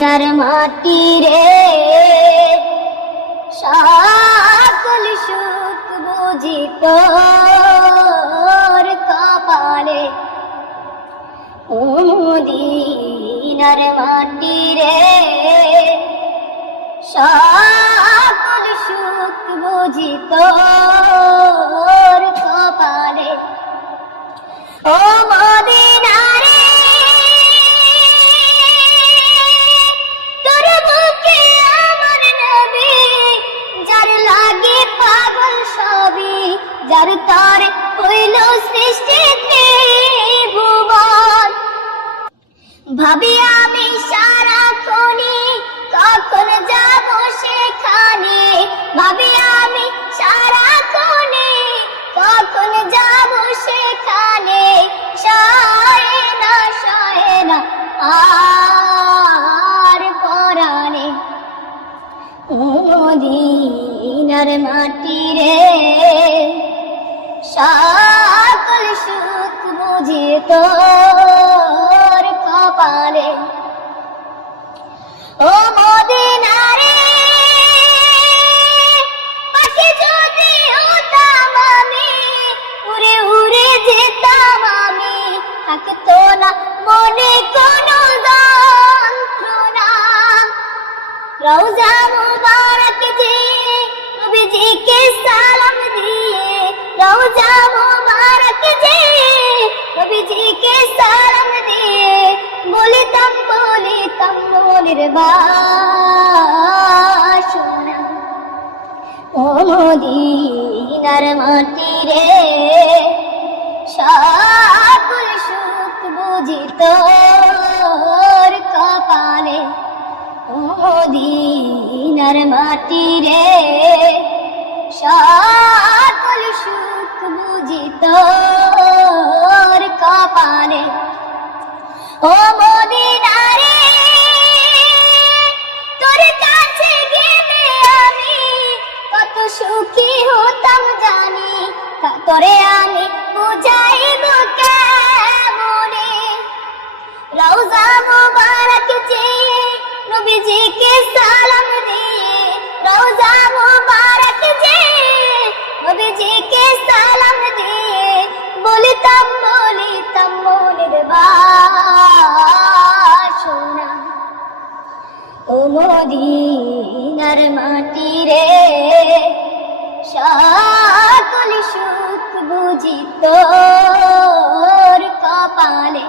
তার মাটি রে সকল সুখ বুঝি তোর কপালে। ও মদিনার মাটি রে সকল সুখ বুঝি তোর কপালে। ও মদিনা রে তোর বুকে আমার নবী, যার লাগে পাগল সবই, যার তার হইল সৃষ্টি ত্রিভুবন। ভাবি আমি সারাক্ষণই কখন যাব সেখানে, ভাবি আমি সারাক্ষণই কখন যাব সেখানে। সয়ে না আর পরাণে। মদিনার মাটি রে সকল সুখ বুঝি তোর কপালে। ও মদিনা রে পাখি যদি হতাম আমি, উড়ে উড়ে যেতাম আমি, থাকতো না মনে কোনো যন্ত্রণা। রওজা মুবারক যে নবীজিকে সালাম দিয়ে, রওজা মুবারক যে নবীজিকে সালাম দিয়ে, বলিতাম মনের বাসনা। ও মদিনার মাটি রে সকল সুখ বুঝি তোর কপালে। ও মদিনার মাটি রে সকল সুখ বুঝি তোর কপালে। ও মদিনা রে তোর কাছে গেলে আমি কত সুখী হতাম জানি, তোরে আমি বুঝাইব কেমনে। রওজা মুবারক যে নবীজিকে সালাম দিয়ে, রওজা মুবারক যে নবীজিকে সালাম দিয়ে, বলিতাম মনের বাসনা। ও মদিনার মাটি রে সকল সুখ বুঝি তোর কপালে।